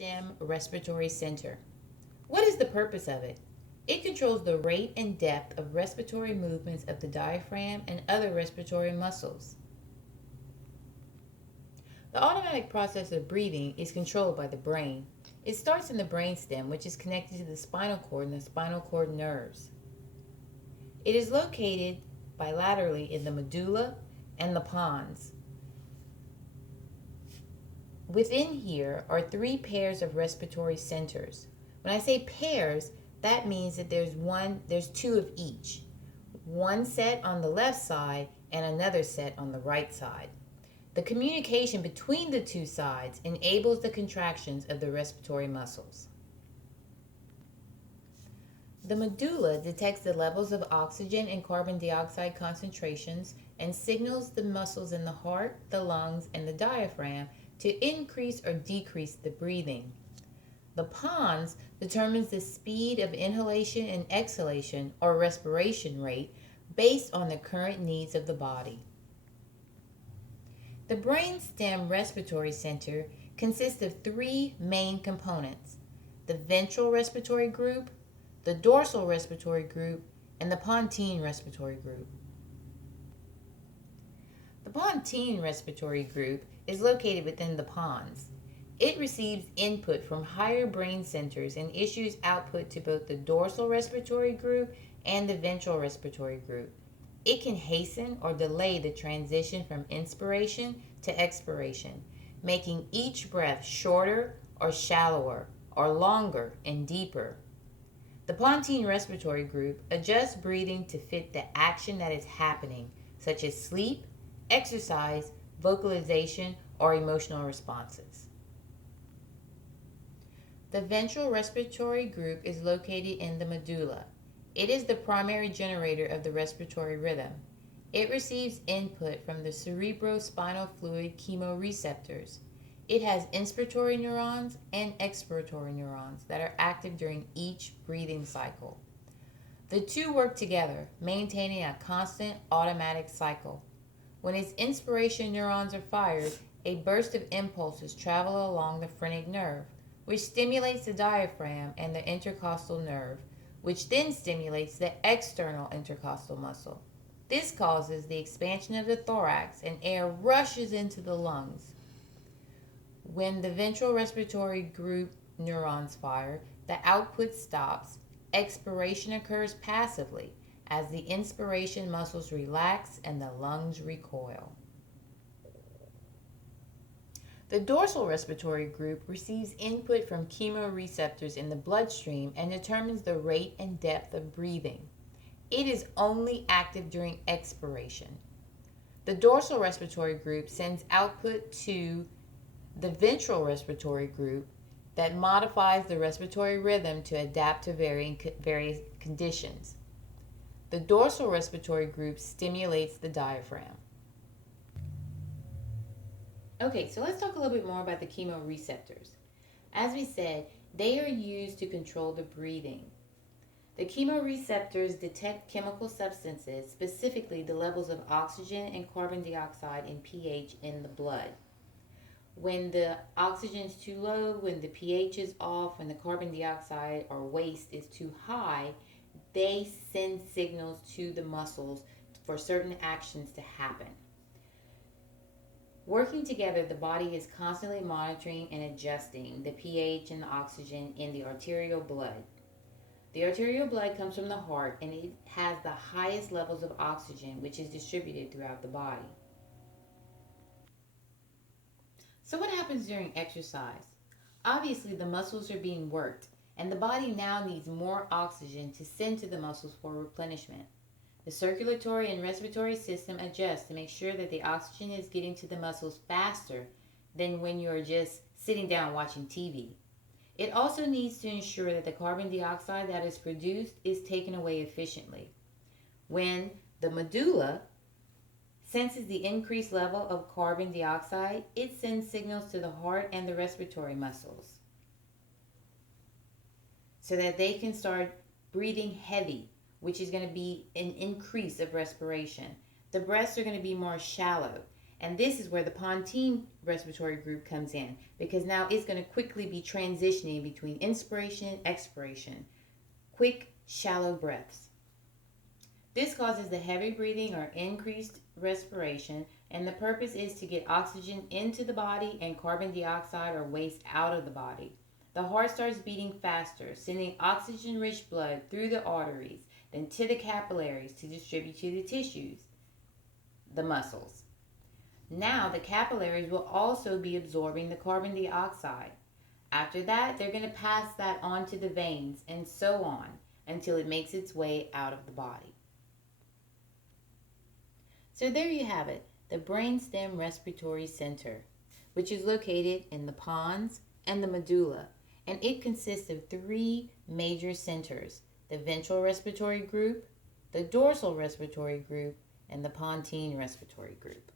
Brainstem Respiratory Center. What is the purpose of it? It controls the rate and depth of respiratory movements of the diaphragm and other respiratory muscles. The automatic process of breathing is controlled by the brain. It starts in the brainstem, which is connected to the spinal cord and the spinal cord nerves. It is located bilaterally in the medulla and the pons. Within here are three pairs of respiratory centers. When I say pairs, that means that there's two of each. One set on the left side and another set on the right side. The communication between the two sides enables the contractions of the respiratory muscles. The medulla detects the levels of oxygen and carbon dioxide concentrations and signals the muscles in the heart, the lungs, and the diaphragm to increase or decrease the breathing. The pons determines the speed of inhalation and exhalation or respiration rate based on the current needs of the body. The brainstem respiratory center consists of three main components: the ventral respiratory group, the dorsal respiratory group, and the pontine respiratory group. The pontine respiratory group is located within the pons. It receives input from higher brain centers and issues output to both the dorsal respiratory group and the ventral respiratory group. It can hasten or delay the transition from inspiration to expiration, making each breath shorter or shallower, or longer and deeper. The pontine respiratory group adjusts breathing to fit the action that is happening, such as sleep, exercise, vocalization, or emotional responses. The ventral respiratory group is located in the medulla. It is the primary generator of the respiratory rhythm. It receives input from the cerebrospinal fluid chemoreceptors. It has inspiratory neurons and expiratory neurons that are active during each breathing cycle. The two work together, maintaining a constant automatic cycle. When its inspiration neurons are fired, a burst of impulses travel along the phrenic nerve, which stimulates the diaphragm and the intercostal nerve, which then stimulates the external intercostal muscle. This causes the expansion of the thorax and air rushes into the lungs. When the ventral respiratory group neurons fire, the output stops. Expiration occurs passively as the inspiration muscles relax and the lungs recoil. The dorsal respiratory group receives input from chemoreceptors in the bloodstream and determines the rate and depth of breathing. It is only active during expiration. The dorsal respiratory group sends output to the ventral respiratory group that modifies the respiratory rhythm to adapt to various conditions. The dorsal respiratory group stimulates the diaphragm. Okay, so let's talk a little bit more about the chemoreceptors. As we said, they are used to control the breathing. The chemoreceptors detect chemical substances, specifically the levels of oxygen and carbon dioxide and pH in the blood. When the oxygen is too low, when the pH is off, when the carbon dioxide or waste is too high, they send signals to the muscles for certain actions to happen. Working together, the body is constantly monitoring and adjusting the pH and the oxygen in the arterial blood. The arterial blood comes from the heart and it has the highest levels of oxygen, which is distributed throughout the body. So what happens during exercise? Obviously, the muscles are being worked, and the body now needs more oxygen to send to the muscles for replenishment. The circulatory and respiratory system adjust to make sure that the oxygen is getting to the muscles faster than when you're just sitting down watching TV. It also needs to ensure that the carbon dioxide that is produced is taken away efficiently. When the medulla senses the increased level of carbon dioxide, it sends signals to the heart and the respiratory muscles so that they can start breathing heavy, which is going to be an increase of respiration. The breaths are going to be more shallow, And this is where the pontine respiratory group comes in, because now it's going to quickly be transitioning between inspiration and expiration. Quick, shallow breaths. This causes the heavy breathing or increased respiration, and the purpose is to get oxygen into the body and carbon dioxide or waste out of the body. The heart starts beating faster, sending oxygen-rich blood through the arteries, then to the capillaries to distribute to the tissues, the muscles. Now the capillaries will also be absorbing the carbon dioxide. After that, they're going to pass that on to the veins and so on until it makes its way out of the body. So there you have it, the Brainstem Respiratory Center, which is located in the pons and the medulla, and it consists of three major centers: the ventral respiratory group, the dorsal respiratory group, and the pontine respiratory group.